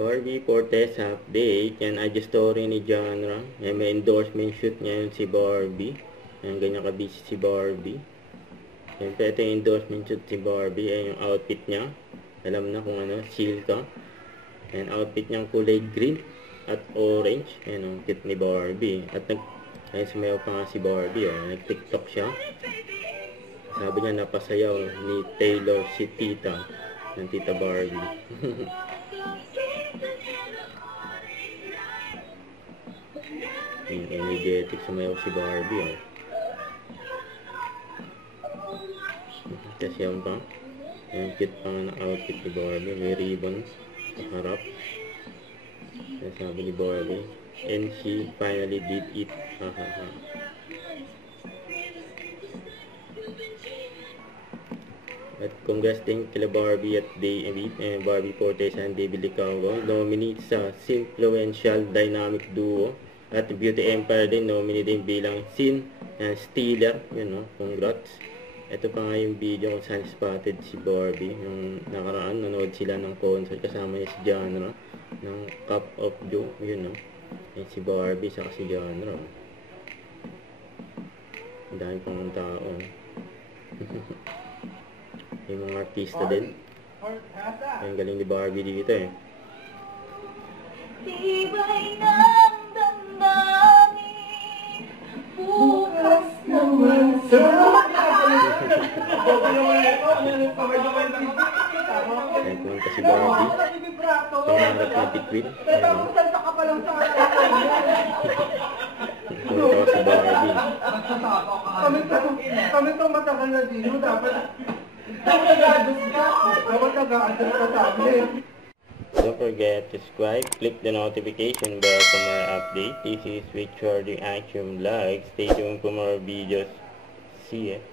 Barbie Fortesa update. Yan ay just story ni Genre. Yan, may endorsement shoot niya yun si Barbie. Yan, ganyan ka busy si Barbie. Yan, ito yung endorsement shoot si Barbie. Yan yung outfit niya. Alam na kung ano, silka. Yan, outfit niyang kulay green at orange. Yan, ang kit ni Barbie. At ayun, sumayaw pa nga si Barbie. Nag-tiktok siya. Sabi niya napasayaw ni Taylor si Tita. Ng Tita Barbie. Yung energetic sumayaw si Barbie. Tapos yan pa. Yung cute pa nga na outfit ni Barbie. May ribbons sa harap. Sabi ni Barbie, and she finally did it. At congrats din kila Barbie at David and Barbie Fortesa and David Licago, nominate sa Influential Dynamic Duo. At Beauty Empire din, nominate din bilang Scene and Stealer. Yun, no? Congrats. Ito pa nga yung video kung saan spotted si Barbie. Yung nakaraan, nanood sila ng concert kasama niya si Genre ng Cup of Joe. Yun, no? Yan si Barbie saka si Genre. Ang dami pang tao. Yung mga artista din. Ang galing ni Barbie dito eh. Tibay ng damdamin, bukas naman sa Ayan, pumunta si Barbie. Pangarap na between. Pumunta si Barbie. Kami itong matagal na dito, dapat nag-a-adjust ka sa amin. Don't forget to subscribe, click the notification bell for more updates. This is Richard the Action Vlog. Stay tuned for more videos. See ya.